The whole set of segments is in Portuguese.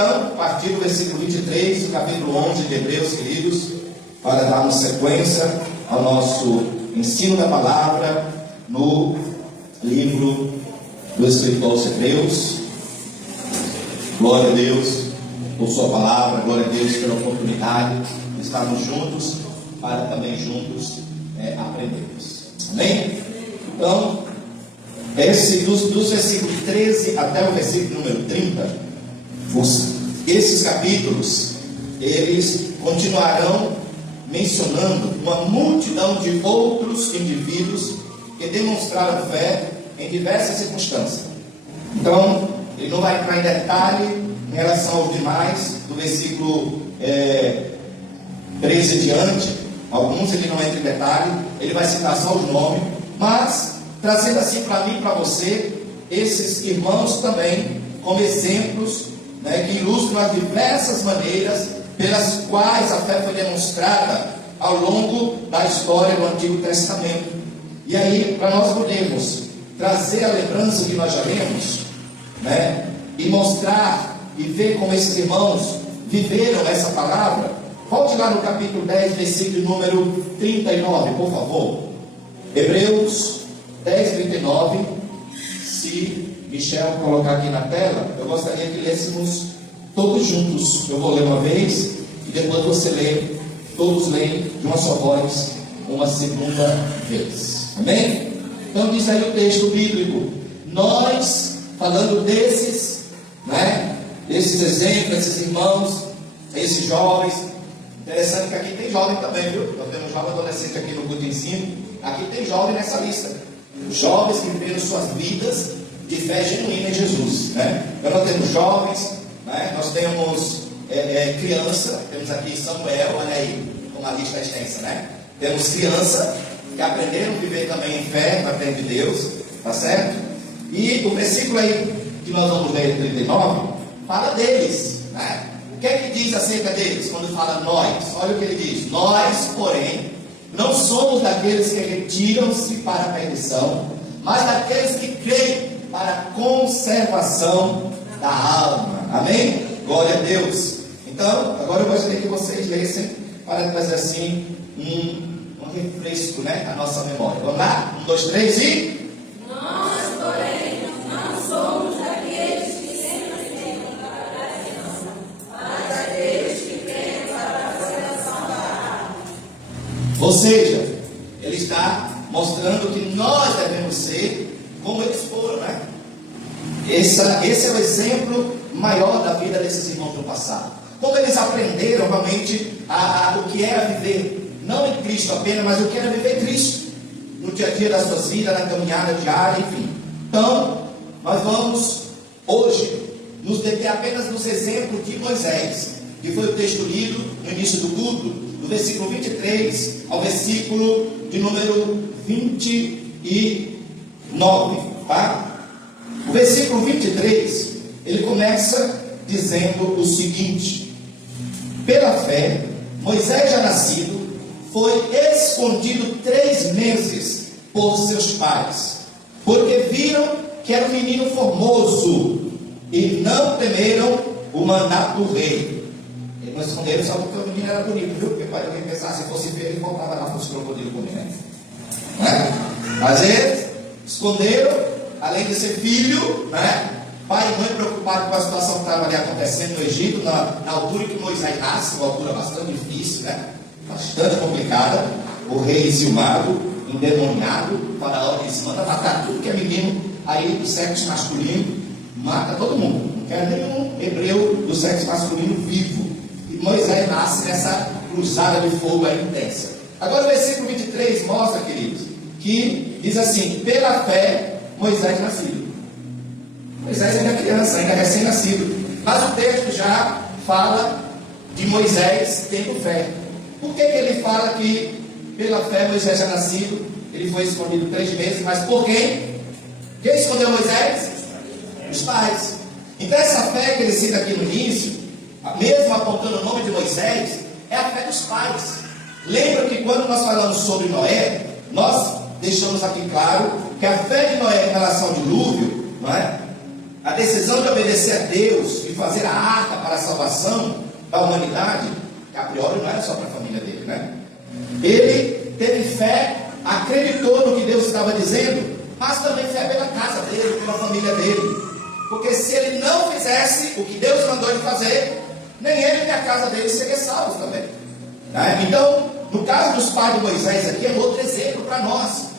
então, a partir do versículo 23, do capítulo 11 de Hebreus, queridos, para darmos sequência ao nosso ensino da palavra no livro do escritor aos Hebreus. Glória a Deus por sua palavra, glória a Deus pela oportunidade de estarmos juntos, para também juntos aprendermos. Amém? Então, dos versículos 13 até o versículo número 30, esses capítulos, eles continuarão mencionando uma multidão de outros indivíduos que demonstraram fé em diversas circunstâncias. Então, ele não vai entrar em detalhe em relação aos demais, do versículo 13 diante. Alguns ele não entra em detalhe, ele vai citar só os nomes, mas trazendo assim para mim e para você, esses irmãos também, como exemplos, que ilustram as diversas maneiras pelas quais a fé foi demonstrada ao longo da história do Antigo Testamento. E aí, para nós podermos trazer a lembrança que nós já lemos, e mostrar e ver como esses irmãos viveram essa palavra, volte lá no capítulo 10, versículo número 39, por favor. Hebreus 10, 39. Se Michel colocar aqui na tela, eu gostaria que lêssemos todos juntos. Eu vou ler uma vez e depois você lê, todos leem de uma só voz, uma segunda vez. Amém? Então diz aí o texto bíblico. Nós, falando desses exemplos, esses irmãos, esses jovens. Interessante que aqui tem jovem também, viu? Nós temos jovem adolescente aqui no culto de ensino. Aqui tem jovem nessa lista. Jovens que viveram suas vidas de fé genuína em Jesus. Então nós temos jovens, nós temos criança, temos aqui Samuel, olha aí, como a lista é extensa, Temos criança que aprenderam a viver também em fé, na fé de Deus, tá certo? E o versículo aí que nós vamos ler, 39, fala deles, O que é que diz acerca deles quando fala nós? Olha o que ele diz: nós, porém, não somos daqueles que retiram-se para a perdição, mas daqueles que creem para a conservação da alma. Amém? Glória a Deus. Então, agora eu gostaria que vocês lessem para trazer assim um refresco, à nossa memória. Vamos lá? 1, 2, 3 e... Nós, porém, não somos daqueles que sempre têm para a perdição, mas daqueles que creem para a conservação da alma. Ou seja, ele está mostrando que nós devemos ser como eles foram, Esse é o exemplo maior da vida desses irmãos do passado. Como eles aprenderam realmente o que era viver, não em Cristo apenas, mas o que era viver Cristo, no dia a dia das suas vidas, na caminhada diária, enfim. Então, nós vamos hoje nos deter apenas nos exemplos de Moisés, que foi o texto lido no início do culto, do versículo 23 ao versículo de número 29, O versículo 23, ele começa dizendo o seguinte: pela fé, Moisés já nascido, foi escondido 3 meses por seus pais, porque viram que era um menino formoso, e não temeram o mandato do rei. Eles não esconderam só porque o menino era bonito, viu? Porque pode alguém pensar, se fosse feio, ele voltava lá para os crocodilos comer, Mas eles esconderam, além de ser filho, pai e mãe preocupados com a situação que estava ali acontecendo no Egito, na altura que Moisés nasce, uma altura bastante difícil, bastante complicada. O rei enciumado, endemoniado, o faraó disse: manda matar tudo que é menino aí do sexo masculino, mata todo mundo, não quer nenhum hebreu do sexo masculino vivo. E Moisés nasce nessa cruzada de fogo aí intensa. Agora o versículo 23 mostra, queridos, que diz assim: pela fé Moisés nascido. Moisés ainda é criança, ainda é recém-nascido, mas o texto já fala de Moisés tendo fé. Por que ele fala que pela fé Moisés já nascido? Ele foi escondido 3 meses, mas por quem? Quem escondeu Moisés? Os pais. Então essa fé que ele cita aqui no início, mesmo apontando o nome de Moisés, é a fé dos pais. Lembra que quando nós falamos sobre Noé, nós deixamos aqui claro que a fé de Noé em relação ao dilúvio, a decisão de obedecer a Deus e fazer a arca para a salvação da humanidade, que a priori não era só para a família dele, né? Ele teve fé, acreditou no que Deus estava dizendo, mas também fé pela casa dele, pela família dele. Porque se ele não fizesse o que Deus mandou ele fazer, nem ele nem a casa dele seriam salvos também, né? Então, no caso dos pais de Moisés aqui, é outro exemplo para nós.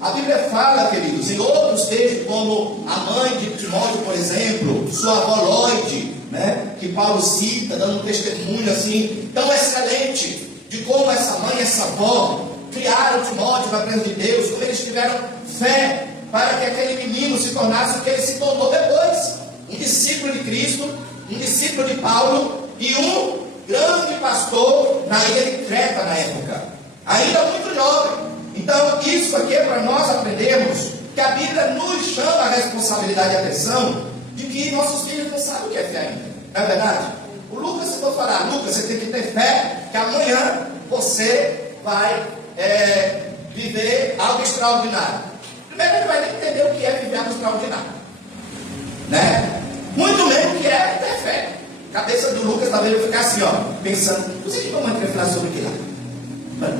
A Bíblia fala, queridos, em outros textos, como a mãe de Timóteo, por exemplo, sua avó Lloyd, né, que Paulo cita, dando um testemunho assim, tão excelente, de como essa mãe e essa avó criaram Timóteo na presença de Deus, como eles tiveram fé para que aquele menino se tornasse o que ele se tornou depois, um discípulo de Cristo, um discípulo de Paulo e um grande pastor na ilha de Creta na época, ainda muito jovem. Então, isso aqui é para nós aprendermos que a Bíblia nos chama a responsabilidade e a atenção de que nossos filhos não sabem o que é fé ainda. Não é verdade? O Lucas, se for falar, Lucas, você tem que ter fé que amanhã você vai viver algo extraordinário. Primeiro, ele vai nem entender o que é viver algo extraordinário, né? Muito menos o que é ter fé. A cabeça do Lucas talvez vai ficar assim, ó, pensando, você tem como falar sobre aquilo lá?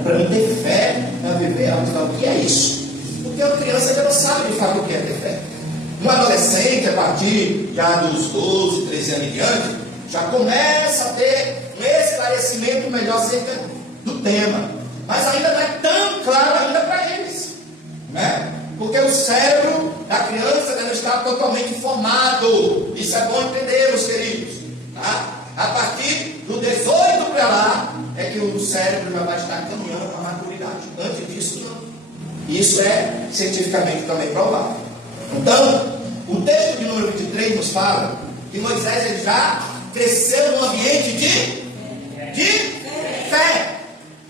Para mim ter fé é viver algo extraordinário. O que é isso? Porque uma criança já não sabe de fato o que é ter fé. Um adolescente, a partir já dos 12, 13 anos em diante, já começa a ter um esclarecimento melhor acerca do tema. Mas ainda não é tão claro ainda para eles, né? Porque o cérebro da criança ainda não está totalmente formado. Isso é bom entender, meus queridos, tá? A partir do 18 para lá, é que o cérebro já vai estar caminhando para a maturidade. Antes disso, não. Isso é cientificamente também provável. Então, o texto de número 23 nos fala que Moisés ele já cresceu num ambiente de fé.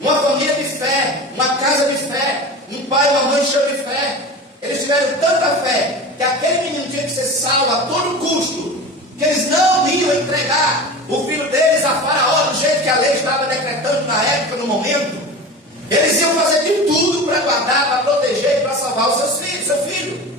Uma família de fé, uma casa de fé, um pai e uma mãe cheios de fé. Eles tiveram tanta fé que aquele menino tinha que ser salvo a todo custo, que eles não iam entregar o filho deles a Faraó do jeito que a lei estava decretando na época, no momento. Eles iam fazer de tudo para guardar, para proteger e para salvar os seus filhos, seu filho.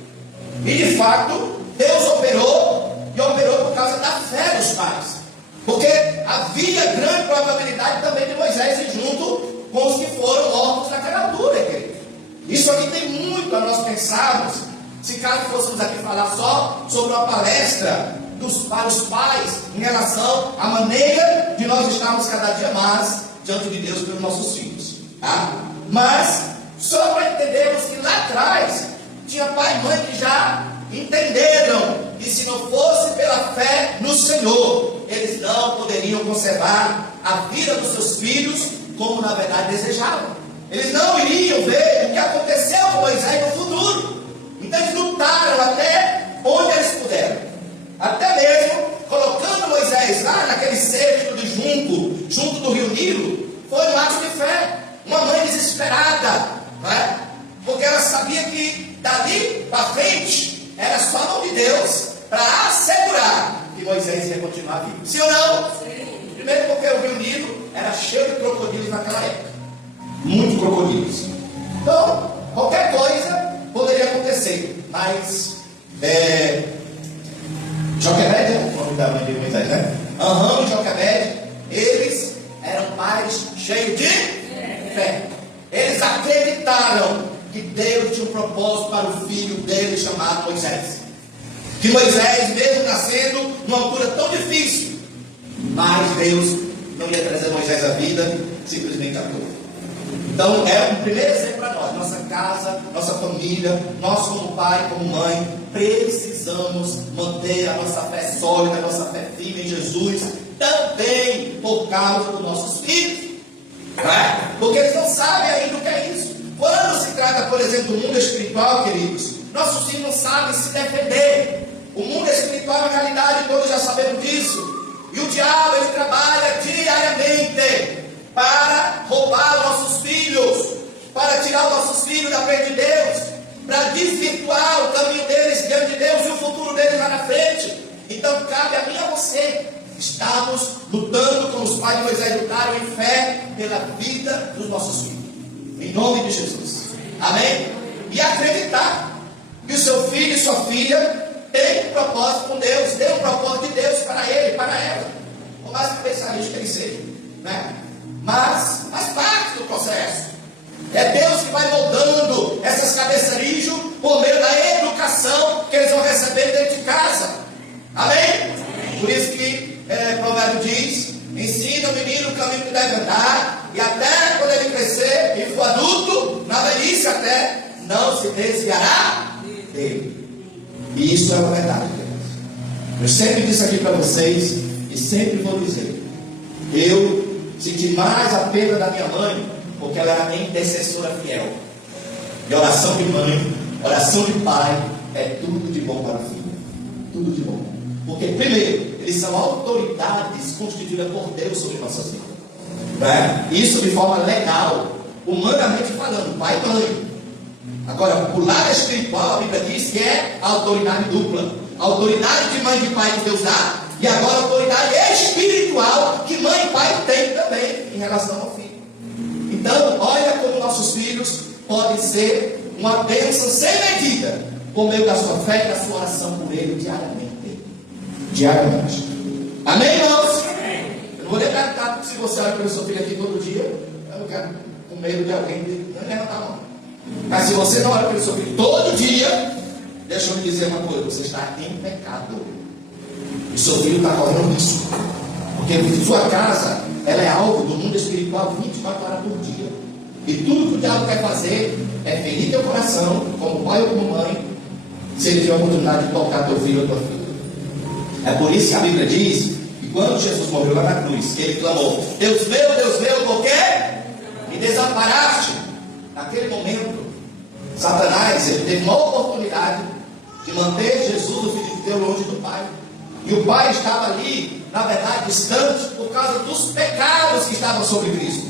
E de fato, Deus operou, e operou por causa da fé dos pais. Porque havia grande probabilidade também de Moisés ir junto com os que foram mortos naquela altura, querido. Isso aqui tem muito a nós pensarmos. Se caso fôssemos aqui falar só sobre uma palestra para os pais em relação à maneira de nós estarmos cada dia mais diante de Deus pelos nossos filhos, tá? Mas só para entendermos que lá atrás tinha pai e mãe que já entenderam que se não fosse pela fé no Senhor, eles não poderiam conservar a vida dos seus filhos como na verdade desejavam. Eles não iriam ver o que aconteceu com Moisés no futuro. Então eles lutaram até onde eles puderam. Até mesmo colocando Moisés lá naquele cesto de junto do rio Nilo, foi um ato de fé. Uma mãe desesperada, não é? Porque ela sabia que dali para frente era só a mão de Deus para assegurar que Moisés ia continuar vivo. Sim ou não? Sim. Primeiro porque o rio Nilo era cheio de crocodilos naquela época. Muitos crocodilos. Então, qualquer coisa poderia acontecer. Mas Joquebede, o nome da mãe de Moisés, né? Aham, Joquebede, eles eram pais cheios de fé. Eles acreditaram que Deus tinha um propósito para o filho dele chamado Moisés. Que Moisés, mesmo nascendo numa altura tão difícil, mas Deus não ia trazer Moisés à vida simplesmente à toa. Então é um primeiro exemplo para nós. Nossa casa, nossa família, nós como pai, como mãe, precisamos manter a nossa fé sólida, a nossa fé firme em Jesus, também por causa dos nossos filhos, porque eles não sabem ainda o que é isso. Quando se trata, por exemplo, do mundo espiritual, queridos, nossos filhos não sabem se defender. O mundo espiritual, na realidade, todos já sabemos disso. E o diabo, ele trabalha diariamente para roubar os nossos filhos, para tirar os nossos filhos da frente de Deus, para desvirtuar o caminho deles diante de Deus e o futuro deles lá na frente. Então cabe a mim e a você. Estamos lutando como os pais de Moisés lutaram em fé pela vida dos nossos filhos. Em nome de Jesus. Amém? E acreditar que o seu filho e sua filha tem um propósito com Deus, tem um propósito de Deus para ele, para ela. Por mais cabeçalista que ele seja, né? Mas faz parte do processo. É Deus que vai moldando essas cabeçarijos por meio da educação que eles vão receber dentro de casa. Amém? Por isso que Provérbio diz: ensina o menino o caminho que deve andar, e até quando ele crescer e for adulto, na velhice até, não se desviará dele. E isso é uma verdade, queridos. Eu sempre disse aqui para vocês, e sempre vou dizer: eu senti mais a perda da minha mãe, porque ela era minha intercessora fiel. E oração de mãe, oração de pai, é tudo de bom para o filho. Tudo de bom. Porque, primeiro, eles são autoridades constituídas por Deus sobre nossas vidas, né? Isso de forma legal, humanamente falando, pai e mãe. Agora, por lado espiritual, a Bíblia diz que é a autoridade dupla. A autoridade de mãe e de pai que Deus dá, e agora a autoridade espiritual que mãe e pai têm também em relação ao filho. Então, olha como nossos filhos podem ser uma bênção sem medida, por meio da sua fé e da sua oração por ele diariamente. Diariamente. Amém, irmãos? Eu não vou nem perguntar se você olha para o seu filho aqui todo dia. Eu não quero com medo de alguém não levantar a mão. Mas se você não olha para o seu filho todo dia, deixa eu lhe dizer uma coisa: você está em pecado. E seu filho está correndo risco. Porque sua casa, ela é alvo do mundo espiritual 24 horas por dia. E tudo que o diabo quer fazer é ferir teu coração, como pai ou como mãe, se ele tiver a oportunidade de tocar teu filho ou tua filha. É por isso que a Bíblia diz que quando Jesus morreu lá na cruz, ele clamou: Deus meu, por quê? Me desamparaste. Naquele momento, Satanás, ele teve uma oportunidade de manter Jesus, o filho de Deus, longe do Pai. E o Pai estava ali, na verdade, distante, por causa dos pecados que estavam sobre Cristo.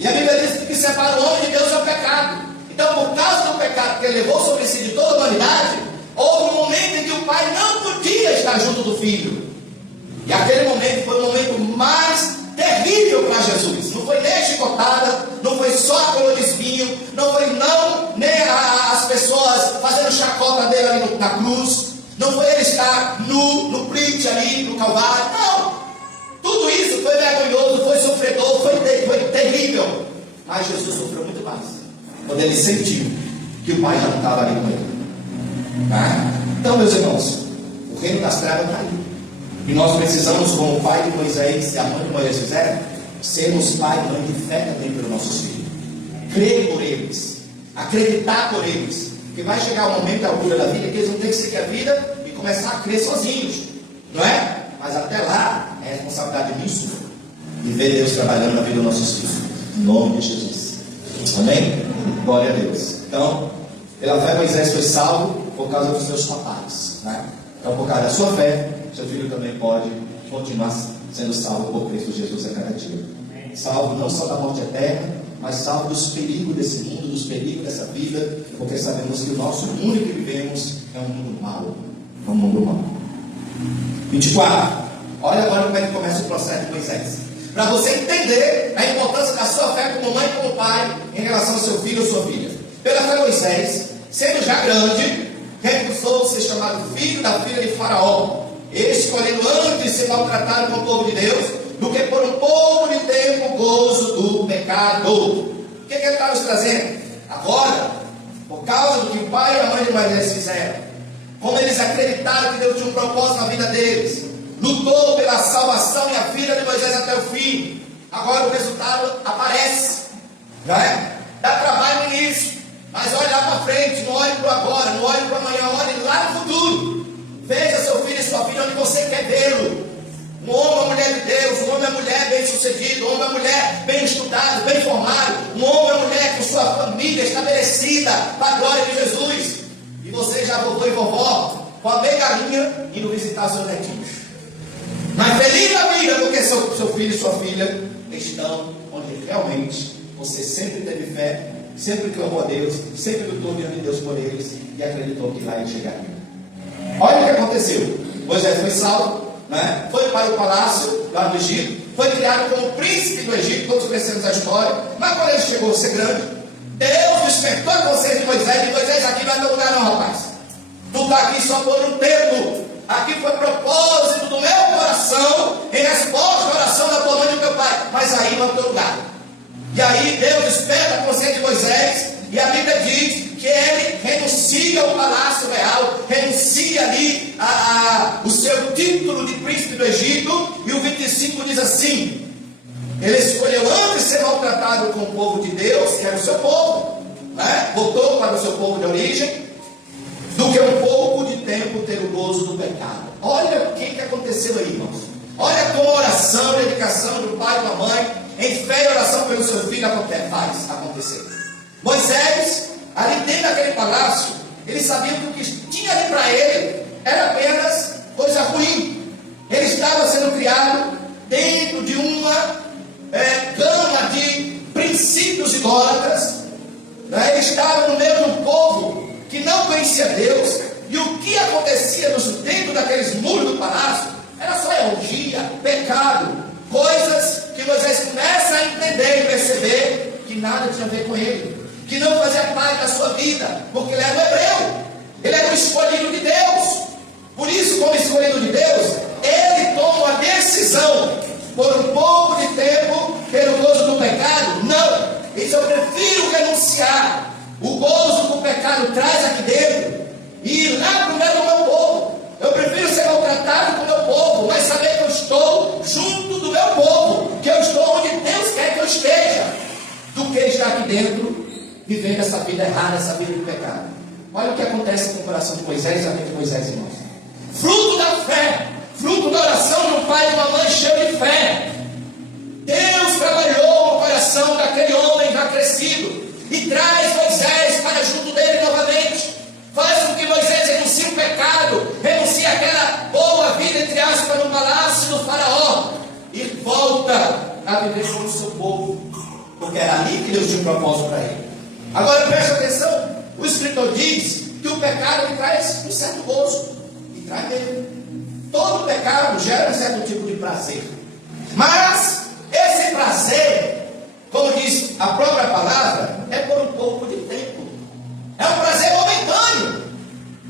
E a Bíblia diz que o que separa o homem de Deus é o pecado. Então, por causa do pecado que ele levou sobre si de toda a humanidade, houve um momento em que o pai não podia estar junto do filho. E aquele momento foi o momento mais terrível para Jesus. Não foi nem a chicotada, não foi só a coroa de espinho, não foi nem as pessoas fazendo chacota dele ali na cruz, não foi ele estar no print ali, no Calvário, não. Tudo isso foi vergonhoso, foi sofredor, foi terrível. Mas Jesus sofreu muito mais quando ele sentiu que o pai já não estava ali com ele. Tá? Então, meus irmãos, o reino das trevas está aí. E nós precisamos, como o pai de Moisés e a mãe de Moisés fizeram, sermos pai e mãe de fé também pelos nossos filhos. Crer por eles, acreditar por eles. Porque vai chegar o momento da altura da vida que eles vão ter que seguir a vida e começar a crer sozinhos, não é? Mas até lá é responsabilidade disso e ver Deus trabalhando na vida dos nossos filhos. Em nome de Jesus. Amém? Glória a Deus. Então, pela fé Moisés foi salvo por causa dos seus papais, né? Então, por causa da sua fé, seu filho também pode continuar sendo salvo por Cristo Jesus a cada dia. Salvo não só da morte eterna, mas salvo dos perigos desse mundo, dos perigos dessa vida, porque sabemos que o nosso mundo que vivemos é um mundo mau. É um mundo mau. 24. Olha agora como é que começa o processo de Moisés. Para você entender a importância da sua fé como mãe e como pai em relação ao seu filho ou sua filha. Pela fé Moisés, sendo já grande, recusou ser chamado filho da filha de Faraó, escolhendo antes ser maltratado com o povo de Deus, do que por um pouco de tempo o gozo do pecado. O que ele está nos trazendo? Agora, por causa do que o pai e a mãe de Moisés fizeram, como eles acreditaram que Deus tinha um propósito na vida deles, lutou pela salvação e a vida de Moisés até o fim, agora o resultado aparece, não é? Dá trabalho no início, mas olhe lá para frente, não olhe para agora, não olhe para amanhã, olhe lá no futuro. Veja seu filho e sua filha onde você quer vê-lo. Um homem ou uma mulher de Deus, um homem ou uma mulher bem sucedido, um homem ou uma mulher bem estudado, bem formado, um homem ou uma mulher com sua família estabelecida para a glória de Jesus. E você já vovô e vovó, com a bem galinha, indo visitar seus netinhos. Mas feliz da vida, porque seu filho e sua filha estão onde realmente você sempre teve fé, sempre clamou a Deus, sempre lutou diante de Deus por eles e acreditou que lá ia chegar. Olha o que aconteceu. Moisés foi salvo, né? Foi para o palácio lá no Egito, foi criado como príncipe do Egito, todos conhecemos a história. Mas quando ele chegou a ser grande, Deus despertou a consciência de Moisés, e Moisés aqui não vai ter lugar não, rapaz. Tu está aqui só por um tempo. Aqui foi propósito do meu coração, em resposta à oração da tua mãe e do teu pai. Mas aí não é o teu lugar. E aí Deus desperta a consciência de Moisés, e a Bíblia diz que ele renuncia ao palácio real, renuncia ali o seu título de príncipe do Egito, e o 25 diz assim: ele escolheu antes ser maltratado com o povo de Deus, que era o seu povo, né? Voltou para o seu povo de origem, do que um pouco de tempo ter o gozo do pecado. Olha o que aconteceu aí, irmãos. Olha como a oração, a dedicação do pai e da mãe, em fé e oração pelo seu filho, faz acontecer. Moisés, ali dentro daquele palácio, ele sabia que o que tinha ali para ele era apenas coisa ruim. Ele estava sendo criado dentro de uma gama de princípios idólatras, né? Ele estava no meio de um povo que não conhecia Deus, e o que acontecia dentro daqueles muros do palácio era só orgia, pecado, coisas que Moisés começa a entender e perceber que nada tinha a ver com ele, que não fazia parte da sua vida, porque ele era um hebreu, ele era um escolhido de Deus. Por isso, como escolhido de Deus, ele toma a decisão, por um pouco de tempo, ter o gozo do pecado. Não, isso eu prefiro renunciar o gozo que o pecado traz aqui dentro e ir lá para o meio do meu povo. Eu prefiro ser maltratado com o meu povo, mas saber que eu estou junto do meu povo, que eu estou onde Deus quer que eu esteja, do que estar aqui dentro vivendo essa vida errada, essa vida de pecado. Olha o que acontece com o coração de Moisés e a mente de Moisés, irmãos. Fruto da fé, fruto da oração de um pai e de uma mãe cheio de fé. Deus trabalhou no coração daquele homem já crescido e traz Moisés para junto dele novamente. Faz com que Moisés renuncie o pecado, renuncie aquela boa vida, entre aspas, no palácio do faraó, e volta a viver como o seu povo, porque era ali que Deus tinha um propósito para ele. Agora preste atenção, o escritor diz que o pecado lhe traz um certo gozo, e traz mesmo. Todo pecado gera um certo tipo de prazer, mas esse prazer, como diz a própria palavra, é por um pouco de tempo. É um prazer momentâneo,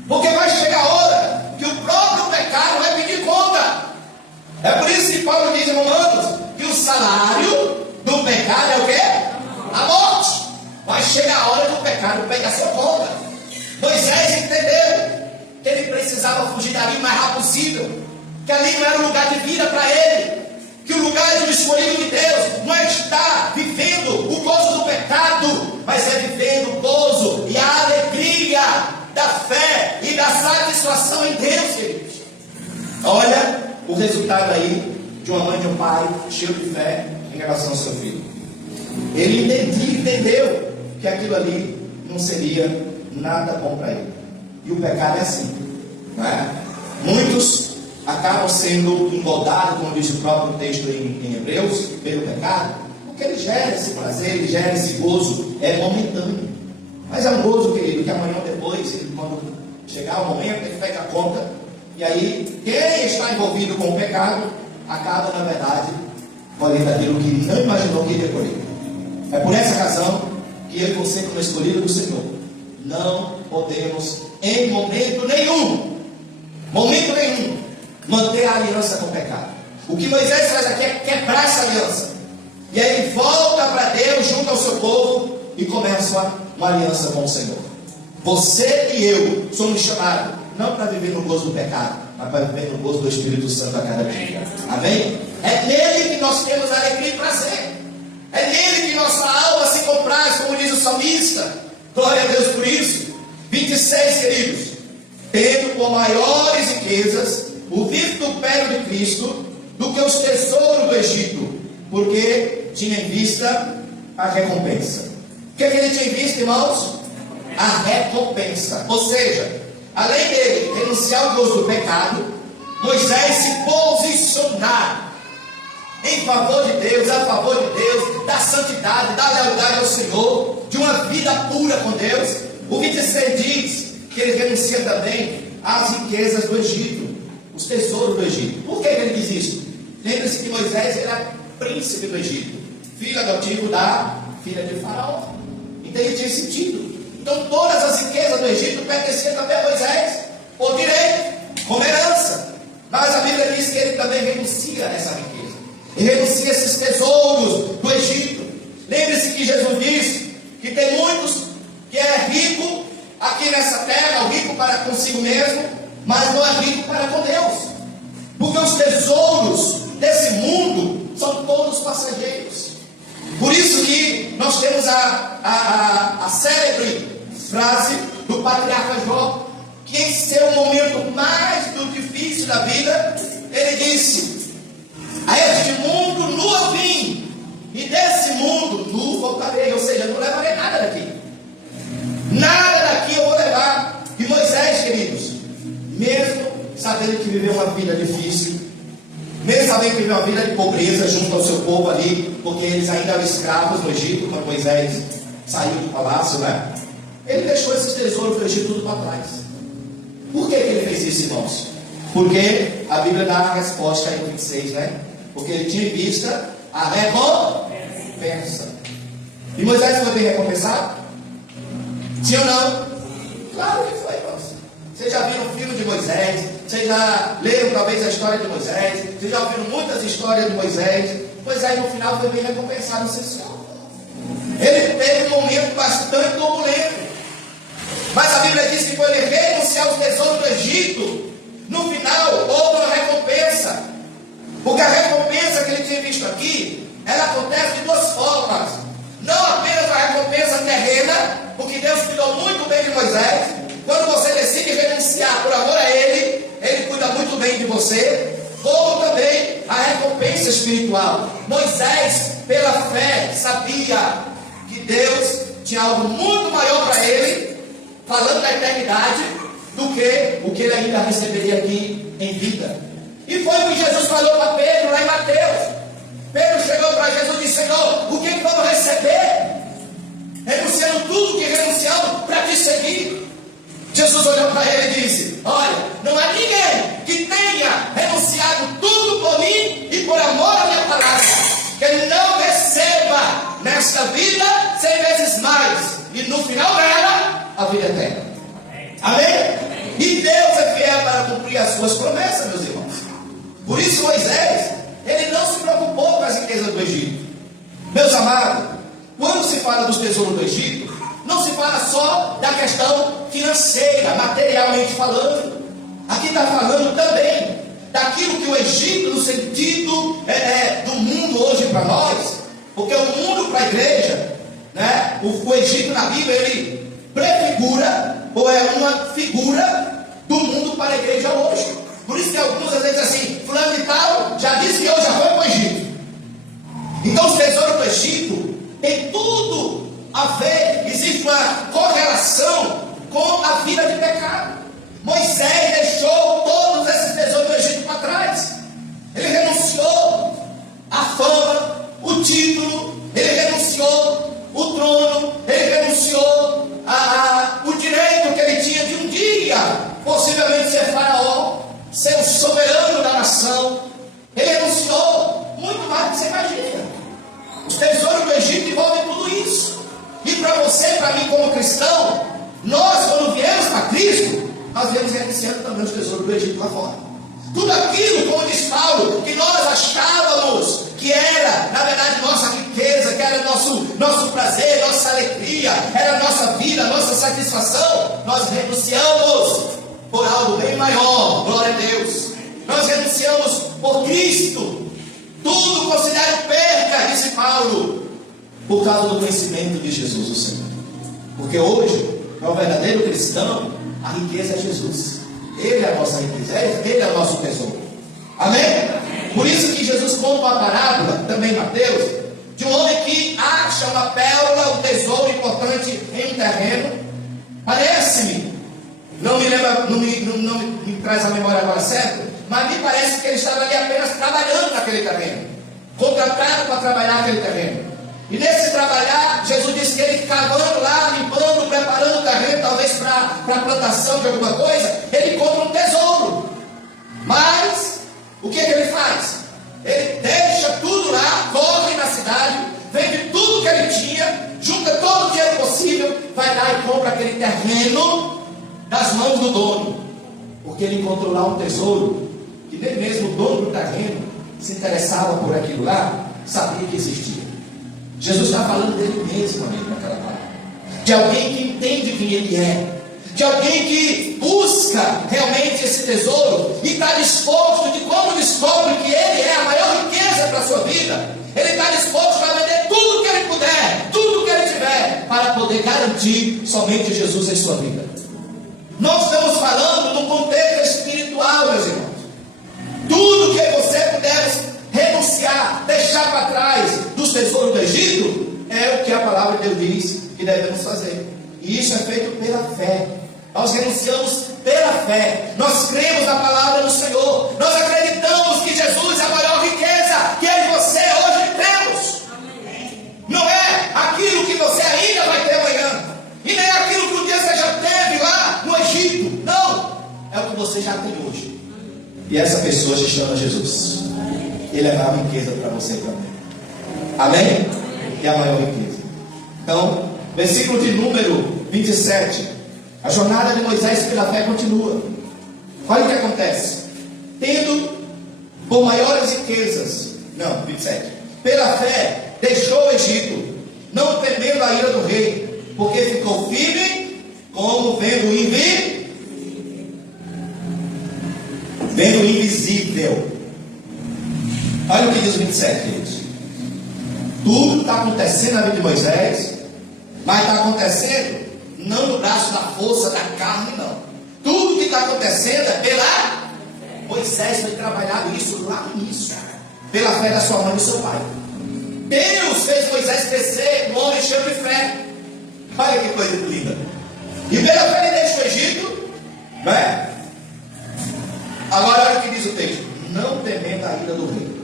porque vai chegar a hora que o próprio pecado vai pedir conta. É por isso que Paulo diz em Romanos que o salário do pecado é o quê? A morte. Vai chegar a hora que o pecado pega a sua conta. Moisés entendeu que ele precisava fugir dali o mais rápido possível, que ali não era um lugar de vida para ele, que o lugar do escolhido de Deus não é estar vivendo o gozo do pecado, mas é vivendo o gozo e a alegria da fé e da satisfação em Deus, queridos. Olha o resultado aí de uma mãe e de um pai cheio de fé em relação ao seu filho. Ele entendeu que aquilo ali não seria nada bom para ele. E o pecado é assim, não é? Muitos acabam sendo engordados, como diz o próprio texto em Hebreus, pelo pecado, porque ele gera esse prazer, ele gera esse gozo, é momentâneo. Mas é um gozo, querido, que amanhã ou depois, quando chegar o momento, ele pega a conta, e aí quem está envolvido com o pecado acaba, na verdade, colhendo aquilo que não imaginou que iria colher. É por essa razão que eu e você, como escolhido do Senhor, não podemos, em momento nenhum, manter a aliança com o pecado. O que Moisés faz aqui é quebrar essa aliança. E aí ele volta para Deus junto ao seu povo e começa uma aliança com o Senhor. Você e eu somos chamados não para viver no gozo do pecado, mas para viver no gozo do Espírito Santo a cada dia. Amém? É nele que nós temos alegria e prazer. É nele que nossa alma se compraz, como diz o salmista. Glória a Deus por isso. 26, queridos. Tendo por maiores riquezas o vitupério de Cristo do que os tesouros do Egito, porque tinha em vista a recompensa. O que ele tinha em vista, irmãos? A recompensa. Ou seja, além dele renunciar ao gozo do pecado, Moisés se posicionar em favor de Deus, a favor de Deus, da santidade, da lealdade ao Senhor, de uma vida pura com Deus. O 26 diz que ele renuncia também às riquezas do Egito, os tesouros do Egito. Por que ele diz isso? Lembre-se que Moisés era príncipe do Egito, filho adotivo da filha de Faraó. Então ele tinha sentido. Então todas as riquezas do Egito pertenciam também a Moisés. por direito, como herança. Mas a Bíblia diz que ele também renuncia a essa riqueza. E renuncia a esses tesouros do Egito. Lembre-se que Jesus disse que tem muitos que é rico aqui nessa terra, o rico para consigo mesmo, mas não é rico para com Deus. Porque os tesouros desse mundo são todos passageiros. Por isso que nós temos a célebre frase do patriarca Jó, que em seu momento mais difícil da vida, ele disse: a este mundo nu eu vim, e desse mundo nu voltarei. Ou seja, não levarei nada daqui. Nada daqui eu vou levar. E Moisés, queridos, mesmo sabendo que viveu uma vida difícil, mesmo sabendo que viveu uma vida de pobreza junto ao seu povo ali, porque eles ainda eram escravos no Egito, quando Moisés saiu do palácio, né? Ele deixou esses tesouros do Egito tudo para trás. Por que ele fez isso, irmãos? Porque a Bíblia dá a resposta aí no 26, né? Porque ele tinha em vista a recompensa. E Moisés foi bem recompensado? Sim ou não? Claro que foi, irmãos. Vocês já viram o filme de Moisés? Vocês já leram talvez a história de Moisés? Vocês já ouviram muitas histórias de Moisés? Moisés no final foi bem recompensado, não sei se ele teve um momento bastante turbulento. Mas a Bíblia diz que quando ele renunciar os tesouros do Egito, no final houve uma recompensa. Porque a recompensa que ele tinha visto aqui, ela acontece de duas formas. Não apenas a recompensa terrena, porque Deus cuidou muito bem de Moisés. Quando você decide renunciar por amor a Ele, Ele cuida muito bem de você. Como também a recompensa espiritual. Moisés, pela fé, sabia que Deus tinha algo muito maior para ele, falando da eternidade, do que o que ele ainda receberia aqui em vida. E foi o que Jesus falou para Pedro lá em Mateus. Pedro chegou para Jesus e disse: Senhor, o que vamos receber? Renunciando tudo que renunciamos para te seguir. Jesus olhou para ele e disse: olha, não há ninguém que tenha renunciado tudo por mim e por amor à minha palavra, que ele não receba nesta vida 100 vezes mais, e no final dela, a vida eterna. Amém? E Deus é fiel para cumprir as suas promessas, meus irmãos. Por isso Moisés, ele não se preocupou com as riquezas do Egito. Meus amados, quando se fala dos tesouros do Egito, não se fala só da questão financeira, materialmente falando. Aqui está falando também daquilo que o Egito, no sentido do mundo hoje para nós, porque o mundo para a igreja, né, o Egito na Bíblia, ele prefigura, ou é uma figura do mundo para a igreja hoje. Por isso que alguns às vezes assim, fulano de tal já disse que hoje já foi para o Egito. Então os tesouros do Egito tem tudo a ver, existe uma correlação com a vida de pecado. Moisés deixou todos esses tesouros do Egito para trás. Ele renunciou à fama, o título, ele renunciou o trono, ele renunciou o direito que ele tinha de um dia possivelmente ser faraó, ser o soberano da nação. Ele renunciou muito mais do que você imagina. Os tesouros do Egito envolvem tudo isso. E para você, para mim como cristão, nós quando viemos para Cristo, nós viemos renunciando também os tesouros do Egito lá fora. Tudo aquilo, como diz Paulo, que nós achávamos que era, na verdade, nossa riqueza, que era nosso prazer, nossa alegria, era nossa vida, nossa satisfação, nós renunciamos por algo bem maior, glória a Deus. Nós renunciamos por Cristo. Tudo considero perca, disse Paulo, por causa do conhecimento de Jesus, o Senhor. Porque hoje, para o verdadeiro cristão, a riqueza é Jesus. Ele é a nossa riqueza, Ele é o nosso tesouro. Amém? Por isso que Jesus conta uma parábola, também Mateus, de um homem que acha uma pérola, um tesouro importante em um terreno. Parece-me, não me traz a memória agora certo, mas me parece que ele estava ali apenas trabalhando naquele terreno, contratado para trabalhar naquele terreno. E nesse trabalhar, Jesus disse que ele cavando lá, limpando, preparando o terreno, talvez para a plantação de alguma coisa, ele compra um tesouro. Mas, o que ele faz? Ele deixa tudo lá, corre na cidade, vende tudo que ele tinha, junta todo o dinheiro possível, vai lá e compra aquele terreno das mãos do dono. Porque ele encontrou lá um tesouro que nem mesmo o dono do terreno se interessava por aquilo lá, sabia que existia. Jesus está falando dele mesmo, amigo, naquela palavra. De alguém que entende quem ele é. De alguém que busca realmente esse tesouro e está disposto, de quando descobre que ele é a maior riqueza para a sua vida, ele está disposto a vender tudo que ele puder, tudo que ele tiver, para poder garantir somente Jesus em sua vida. Nós estamos falando do contexto espiritual, meus irmãos. Tudo que você puder renunciar, deixar para trás dos tesouros do Egito, é o que a palavra de Deus diz que devemos fazer. E isso é feito pela fé. Nós renunciamos pela fé. Nós cremos na palavra do Senhor. Nós acreditamos que Jesus é a maior riqueza que eu e você hoje temos. Não é aquilo que você ainda vai ter amanhã, e nem aquilo que um dia você já teve lá no Egito. Não, é o que você já tem hoje. E essa pessoa se chama Jesus. Ele é a maior riqueza para você também. Amém? E a maior riqueza. Então, versículo de número 27. A jornada de Moisés pela fé continua. Olha o que acontece. Tendo por maiores riquezas. Não, 27. Pela fé deixou o Egito, não temendo a ira do rei, porque ficou firme, como vendo o invisível. Olha o que diz o 27, queridos. Tudo está acontecendo na vida de Moisés, mas está acontecendo não no braço da força da carne, não. Tudo que está acontecendo é pela... Moisés foi trabalhado isso lá no início, pela fé da sua mãe e do seu pai. Deus fez Moisés crescer, um homem cheio de fé. Olha que coisa linda. E pela fé ele deixa o Egito, não é? Agora olha o que diz o texto: não temendo a ira do rei.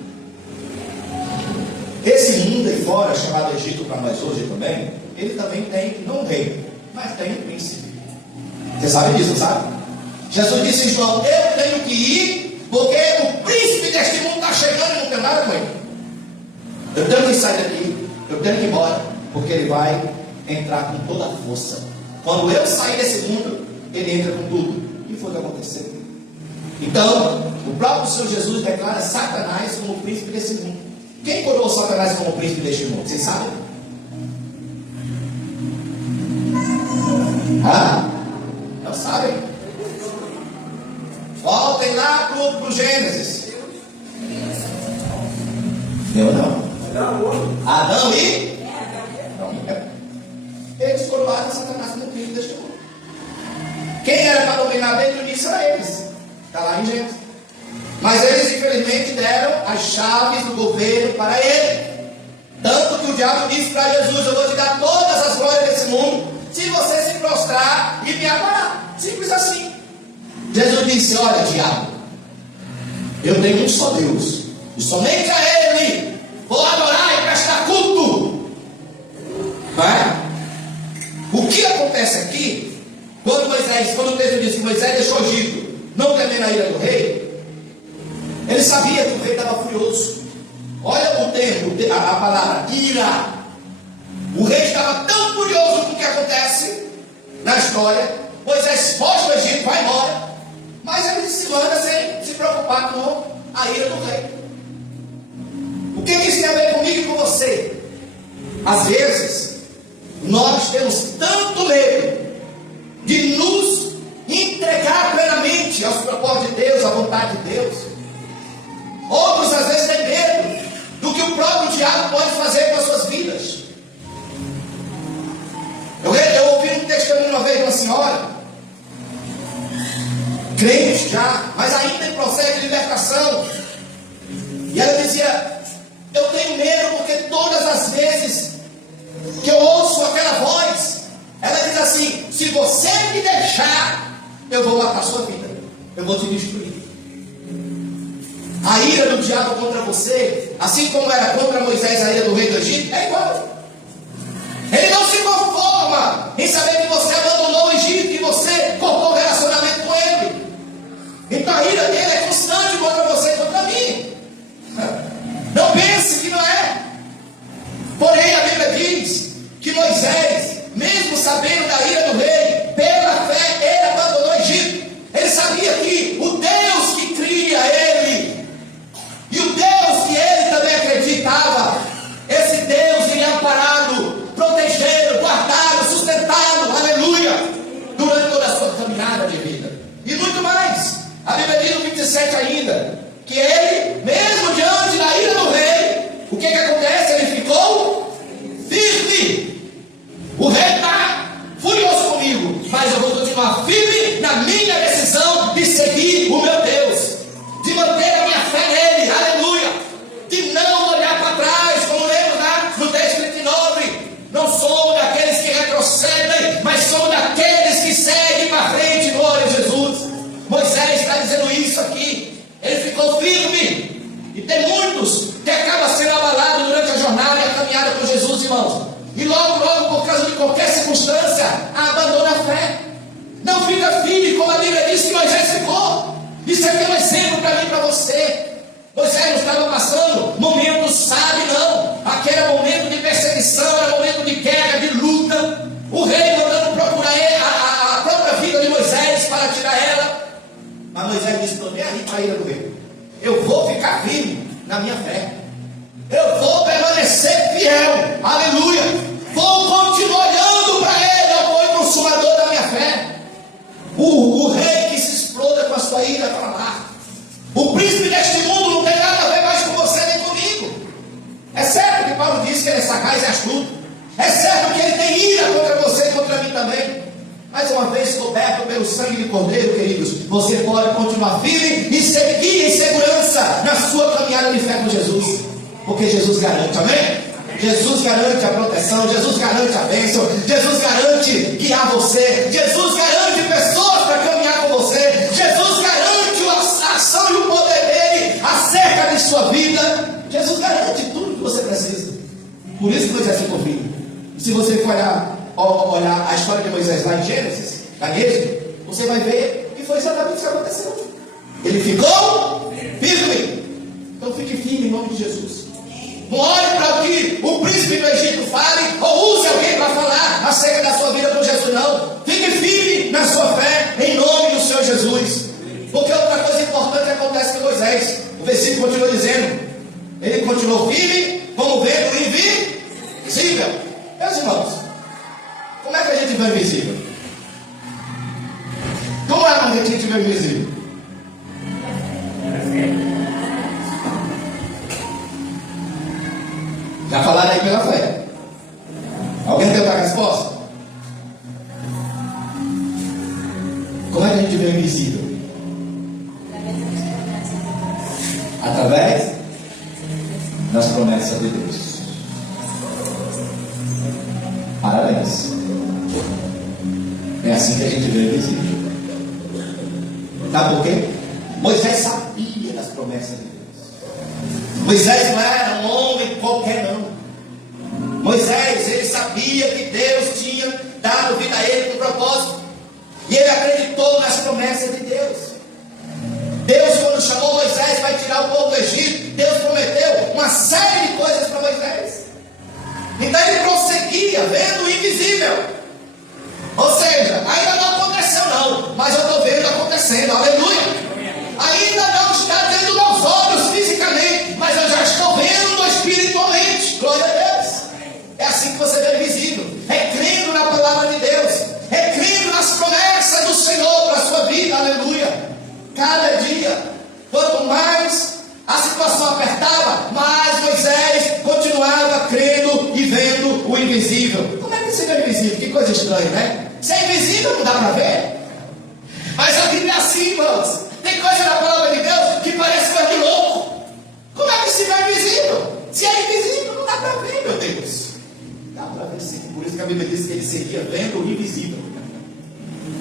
Esse mundo aí fora, chamado Egito para nós hoje também, ele também tem, não um rei, mas tem um príncipe. Você sabe disso, não sabe? Jesus disse em João: eu tenho que ir, porque o príncipe deste mundo está chegando e não tem nada com ele. Eu tenho que sair daqui, eu tenho que ir embora, porque ele vai entrar com toda a força. Quando eu sair desse mundo, ele entra com tudo. E foi o que aconteceu. Então, o próprio Senhor Jesus declara Satanás como o príncipe desse mundo. Quem coroou Satanás como o príncipe deste mundo? Vocês sabem? Não sabem? Voltem lá para o Gênesis. Eu não. Adão e? Eles coroaram Satanás como príncipe deste mundo. Quem era para dominar desde o início era eles. Está lá em Gênesis. Mas eles infelizmente deram as chaves do governo para ele. Tanto que o diabo disse para Jesus: eu vou te dar todas as glórias desse mundo, se você se prostrar e me adorar. Simples assim. Jesus disse: olha, diabo, eu tenho um só Deus, e somente a Ele vou adorar e prestar culto. Vai? O que acontece aqui? Quando o texto diz que Moisés deixou o Egito, não temendo a ira do rei, ele sabia que o rei estava furioso. Olha o termo, a palavra ira. O rei estava tão furioso com o que acontece na história. Moisés foge do Egito, vai embora, mas ele se manda sem se preocupar com a ira do rei. O que isso tem a ver comigo e com você? Às vezes nós temos tanto medo de nos entregar plenamente aos propósitos de Deus, à vontade de Deus. Outros às vezes têm medo do que o próprio diabo pode fazer com as suas vidas. Eu ouvi um testemunho uma vez de uma senhora, crente já, mas ainda em processo de libertação, e ela dizia: eu tenho medo porque todas as vezes que eu ouço aquela voz, ela diz assim: se você me deixar, eu vou matar a sua vida, eu vou te destruir. A ira do diabo contra você, assim como era contra Moisés a ira do rei do Egito, é igual. Ele não se conforma em saber que você abandonou o Egito, que você cortou o relacionamento com ele. Então a ira dele é constante contra você e contra mim. Não pense que não é. Porém a Bíblia diz que Moisés, mesmo sabendo da ira do rei, pela fé ele abandonou o Egito. Ele sabia que isso aqui. Ele ficou firme. E tem muitos que acabam sendo abalados durante a jornada e a caminhada com Jesus, irmãos. E logo, por causa de qualquer circunstância, abandona a fé. Não fica firme, como a Bíblia diz que Moisés ficou. Isso aqui é um exemplo para mim e para você. Moisés não estava passando momentos, sabe, não. Aquele era momento de perseguição, era momento de guerra, de luta. O rei mandando procurar a própria vida de Moisés para tirar ela. Mas Moisés disse: estou nem aí para a ira do rei. Eu vou ficar firme na minha fé. Eu vou permanecer fiel. Aleluia. Vou continuar olhando para ele, eu vou consumador da minha fé. O rei que se exploda com a sua ira para lá. O príncipe deste mundo não tem nada a ver mais com você nem comigo. É certo que Paulo disse que ele é sagaz e astuto. É certo que ele tem ira contra você e contra mim também. Mas uma vez coberto pelo sangue de Cordeiro, queridos, você pode continuar firme e seguir em segurança na sua caminhada de fé com Jesus. Porque Jesus garante, amém? Jesus garante a proteção, Jesus garante a bênção, Jesus garante guiar você, Jesus garante pessoas para caminhar com você, Jesus garante a ação e o poder dele acerca de sua vida. Jesus garante tudo que você precisa. Por isso que Moisés ficou firme. Se você for olhar a história de Moisés lá em Gênesis, você vai ver que foi exatamente isso que aconteceu. Ele ficou firme. Então fique firme em nome de Jesus. Não olhe para o que o príncipe do Egito fale, ou use alguém para falar acerca da sua vida com Jesus, não. Fique firme na sua fé, em nome do Senhor Jesus. Porque outra coisa importante acontece com Moisés. O versículo continua dizendo: ele continuou firme, como vento invisível. Meus irmãos, como é que a gente vê o invisível? Como é que a gente vê o invisível? Já falaram aí pela fé. Alguém tem outra resposta? Como é que a gente vê o invisível? Através das promessas de Deus. Parabéns. É assim que a gente vê o invisível. Sabe por quê? Moisés sabia das promessas de Deus. Moisés não era um homem qualquer, não. Moisés, ele sabia que Deus tinha dado vida a ele com propósito. E ele acreditou nas promessas de Deus. Deus, quando chamou Moisés para tirar o povo do Egito, Deus prometeu uma série de coisas para Moisés. Então ele prosseguia vendo o invisível. Ou seja, ainda não aconteceu não, mas eu estou vendo acontecendo, aleluia. Ainda não está dentro dos meus olhos fisicamente, mas eu já estou vendo espiritualmente, glória a Deus. É assim que você vê o invisível, é crendo na palavra de Deus, é crendo nas promessas do Senhor para a sua vida, aleluia. Cada dia, quanto mais a situação apertava, mais Moisés continuava crendo e vendo o invisível. Como é que você vê o invisível? Que coisa estranha, né? Se é invisível, não dá para ver. Mas a Bíblia é assim, irmãos. Tem coisa na palavra de Deus que parece coisa de louco. Como é que se vê invisível? Se é invisível, não dá para ver, meu Deus. Dá para ver sim. Por isso que a Bíblia diz que ele seguia vendo o invisível.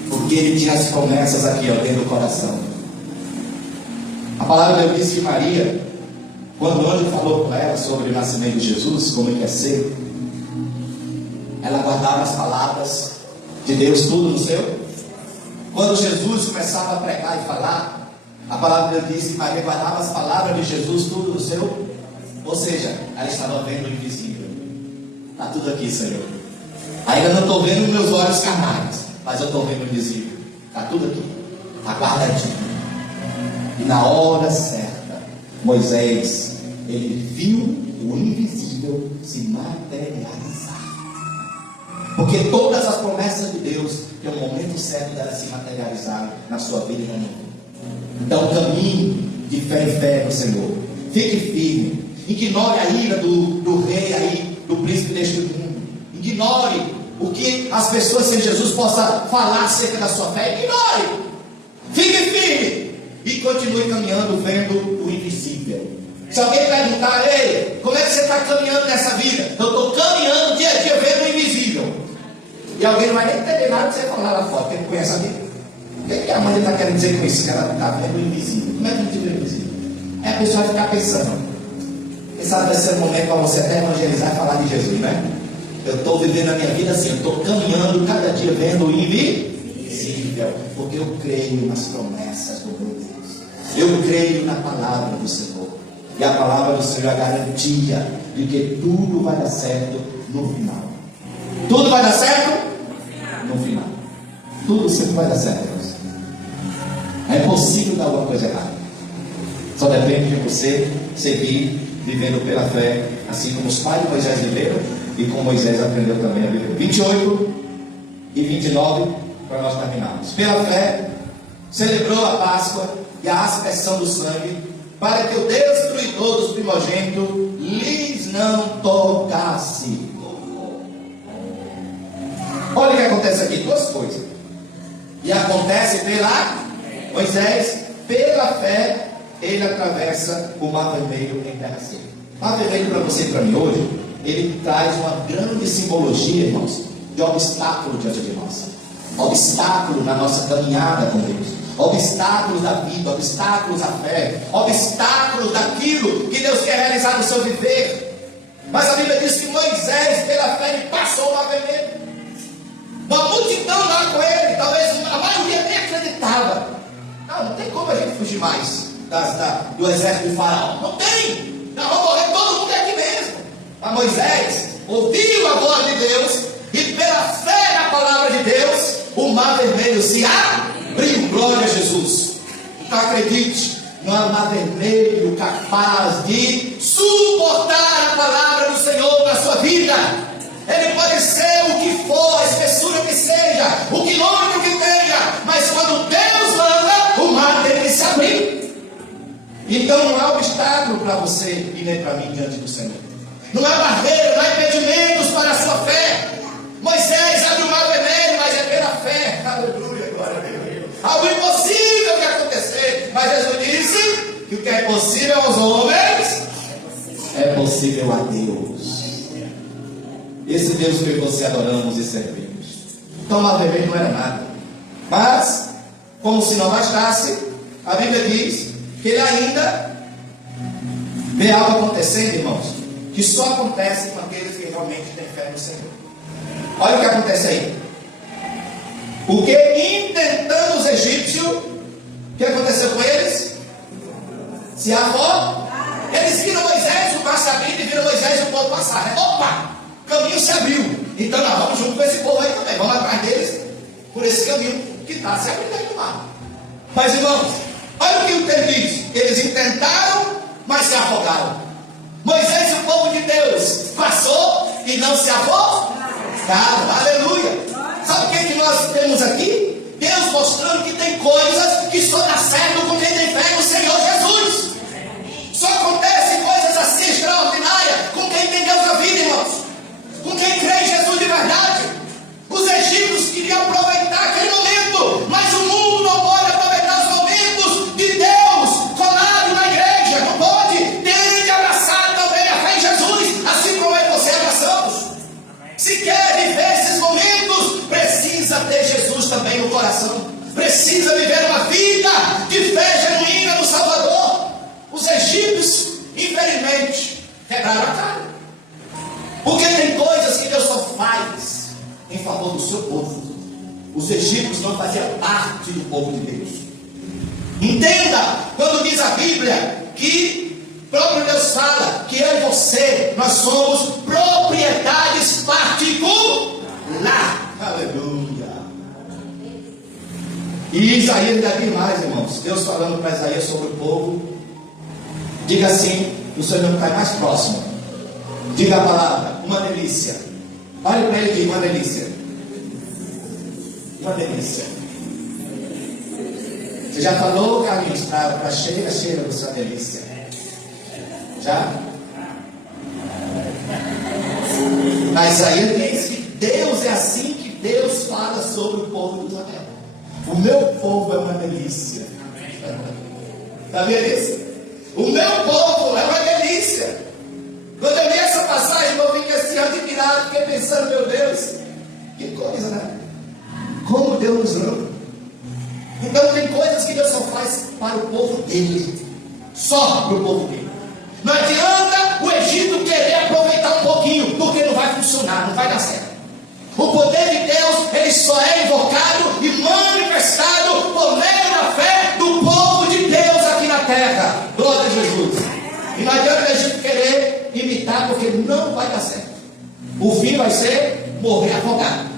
Porque ele tinha as promessas aqui, ó, dentro do coração. A palavra de Deus diz que Maria, quando o anjo falou para ela sobre o nascimento de Jesus, como ele ia ser, ela guardava as palavras de Deus tudo no seu. Quando Jesus começava a pregar e falar, a palavra de Deus diz que Maria guardava as palavras de Jesus tudo no seu. Ou seja, ela estava vendo o invisível. Está tudo aqui, Senhor. Ainda não estou vendo meus olhos carnais, mas eu estou vendo o invisível. Está tudo aqui, está guardadinho. E na hora certa, Moisés, ele viu o invisível se materializar. Porque todas as promessas de Deus tem um momento certo delas se materializarem na sua vida e na minha vida. Então caminhe de fé em fé no Senhor. Fique firme. Ignore a ira do rei aí, do príncipe deste mundo. Ignore o que as pessoas sem Jesus possam falar acerca da sua fé. Ignore. Fique firme. E continue caminhando vendo o invisível. Se alguém perguntar: ei, como é que você está caminhando nessa vida? Eu estou caminhando dia a dia vendo o invisível. E alguém não vai nem entender nada que você falar lá fora, porque não conhece a Bíblia. O que a mãe está querendo dizer com isso? Que ela está vendo o invisível. Como é que a gente vê o invisível? Aí a pessoa vai ficar pensando. Quem sabe vai ser um momento para você até evangelizar e falar de Jesus, né? Eu estou vivendo a minha vida assim, eu estou caminhando cada dia vendo o invisível, porque eu creio nas promessas do meu Deus. Eu creio na palavra do Senhor. E a palavra do Senhor é a garantia de que tudo vai dar certo no final. Tudo vai dar certo? No final. Tudo sempre vai dar certo, irmãos. É impossível dar alguma coisa errada. Só depende de você seguir vivendo pela fé, assim como os pais de Moisés viveram e como Moisés aprendeu também a viver. 28 e 29, para nós terminarmos. Pela fé, celebrou a Páscoa e a aspersão do sangue, para que o destruidor dos primogênitos lhes não tocasse. Olha o que acontece aqui, duas coisas. E acontece pela Moisés, pela fé, ele atravessa o Mar Vermelho em terra seca. O Mar Vermelho para você e para mim hoje, ele traz uma grande simbologia, irmãos, de obstáculo diante de nós. Obstáculo na nossa caminhada com Deus. Obstáculos da vida, obstáculos da fé, obstáculos daquilo que Deus quer realizar no seu viver. Mas a Bíblia diz que Moisés, pela fé, ele passou o Mar Vermelho. Uma multidão lá com ele, talvez a maioria nem acreditava. Não tem como a gente fugir mais do exército de Faraó. Não tem. Não, vamos morrer todo mundo aqui mesmo. Mas Moisés ouviu a voz de Deus e pela fé na palavra de Deus, o Mar Vermelho se abriu. Glória a Jesus. Então acredite, não é o Mar Vermelho capaz de suportar a palavra do Senhor na sua vida. Ele pode ser o que for, a espessura que seja, o quilômetro que tenha, mas quando Deus manda, o mar tem que se abrir. Então não há obstáculo para você e nem para mim diante do Senhor. Não há barreira, não há impedimentos para a sua fé. Moisés abre o Mar Vermelho, mas é pela fé. Aleluia, glória a Deus. Algo impossível que acontecer, mas Jesus disse que o que é possível aos homens é possível a Deus. Esse Deus que você adoramos e servimos. Então o Mar Vermelho não era nada. Mas, como se não bastasse, a Bíblia diz que ele ainda vê algo acontecendo, irmãos, que só acontece com aqueles que realmente têm fé no Senhor. Olha o que acontece aí. Porque intentando os egípcios, o que aconteceu com eles? Se afogaram. Eles viram Moisés, o mar se abrindo, e viram Moisés e o povo passar. Opa! O caminho se abriu. Então nós vamos junto com esse povo aí também. Vamos atrás deles por esse caminho que está se abrindo aí no mar. Mas irmãos, olha o que o texto diz. Eles intentaram, mas se afogaram. Moisés e o povo de Deus passou e não se afogaram. Aleluia. Sabe o que nós temos aqui? Deus mostrando que tem coisas que só dá certo com quem tem fé no Senhor Jesus. Só acontecem coisas assim extraordinárias com quem tem Deus na vida, irmãos. Com quem crê em Jesus de verdade. Os egípcios queriam aproveitar aquele momento, mas o mundo não pode aproveitar os momentos de Deus colado na igreja. Não pode. Tem de abraçar também a fé em Jesus, assim como eu e você abraçamos. Se quer viver esses momentos, precisa ter Jesus também no coração. Precisa viver uma vida de fé genuína no Salvador. Os egípcios, infelizmente, quebraram a cara. Porque tem coisas que Deus só faz em favor do seu povo. Os egípcios não faziam parte do povo de Deus. Entenda, quando diz a Bíblia que o próprio Deus fala que eu e você, nós somos propriedades particulares. Aleluia. E Isaías ainda diz mais, irmãos. Deus falando para Isaías sobre o povo. Diga assim, o Senhor não está mais próximo. Diga a palavra, uma delícia. Olha para ele aqui, uma delícia. Uma delícia. Você já falou, Carlinhos, para cheira da sua delícia? Já? Mas aí diz que Deus é assim que Deus fala sobre o povo de Israel. O meu povo é uma delícia. Está vendo isso? O meu povo é uma delícia. Quando eu li essa passagem, eu fiquei assim admirado, fiquei pensando, meu Deus, que coisa, né? Como Deus nos ama. Então tem coisas que Deus só faz para o povo dele, só para o povo dele. Não adianta o Egito querer aproveitar um pouquinho, porque não vai funcionar, não vai dar certo. O poder de Deus, ele só é invocado e manifestado por meio da fé do povo de Deus aqui na terra. Glória a Jesus. E não adianta o Egito querer imitar, porque não vai dar certo. O fim vai ser morrer afogado.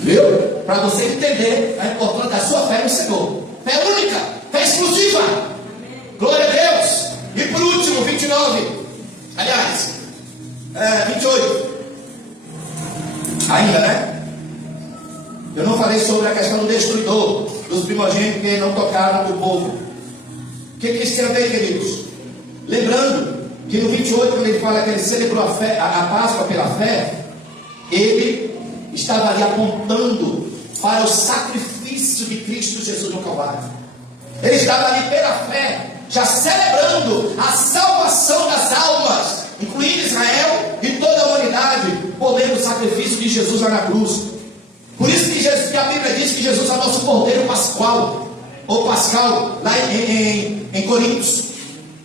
Viu? Para você entender a importância da sua fé no Senhor. Fé única, fé exclusiva. Glória a Deus. E por último, 29. Aliás, 28. Ainda, né? Eu não falei sobre a questão do destruidor, dos primogênitos que não tocaram o povo. O que isso tem a ver, queridos? Lembrando que no 28, quando ele fala que ele celebrou a Páscoa pela fé, ele estava ali apontando para o sacrifício de Cristo Jesus no Calvário. Ele estava ali pela fé, já celebrando a salvação das almas, incluindo Israel e toda a humanidade, por meio do sacrifício de Jesus lá na cruz. Por isso que a Bíblia diz que Jesus é o nosso Cordeiro Pascual, ou Pascal, lá em Coríntios.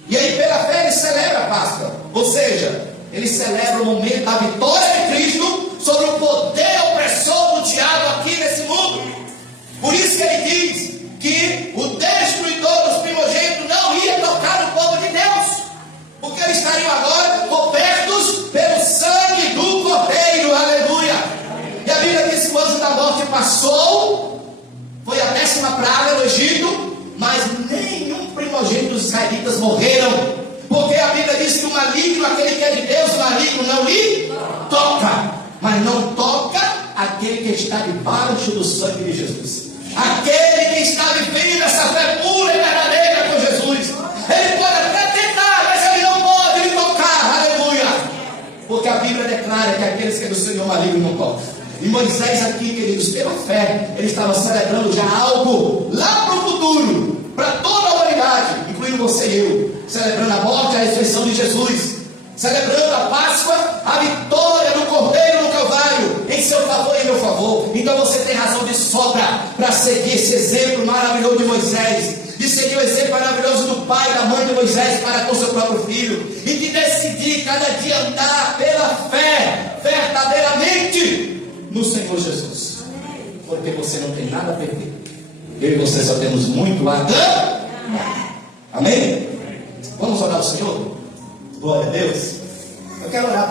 E aí pela fé ele celebra a Páscoa, ou seja, ele celebra o momento da vitória de Cristo sobre o poder opressor do diabo aqui nesse mundo. Por isso que ele diz que o destruidor dos primogênitos não ia tocar no povo de Deus, porque eles estariam agora cobertos pelo sangue do Cordeiro. Aleluia. E a Bíblia diz que o anjo da morte passou, foi a 10ª praga no Egito, mas nenhum primogênito dos israelitas morreram, porque a Bíblia diz que o maligno, aquele que é de Deus, o maligno não lhe toca, mas não toca aquele que está debaixo do sangue de Jesus, aquele que está vivendo essa fé pura e verdadeira com Jesus. Ele pode até tentar, mas ele não pode lhe tocar. Aleluia. Porque a Bíblia declara que aqueles que é do Senhor maligno não tocam. E Moisés aqui, queridos, pela fé, ele estava celebrando já algo lá para o futuro, para toda a humanidade, incluindo você e eu, celebrando a morte e a ressurreição de Jesus, celebrando a Páscoa, a vitória do Cordeiro no Calvário, em seu favor e em meu favor. Então você tem razão de sobra para seguir esse exemplo maravilhoso de Moisés, de seguir o exemplo maravilhoso do pai e da mãe de Moisés para com seu próprio filho, e de decidir cada dia andar pela fé, verdadeiramente, no Senhor Jesus. Porque você não tem nada a perder. Eu e você só temos muito a ganhar. Amém? Vamos orar ao Senhor? Glória a Deus. Eu quero orar.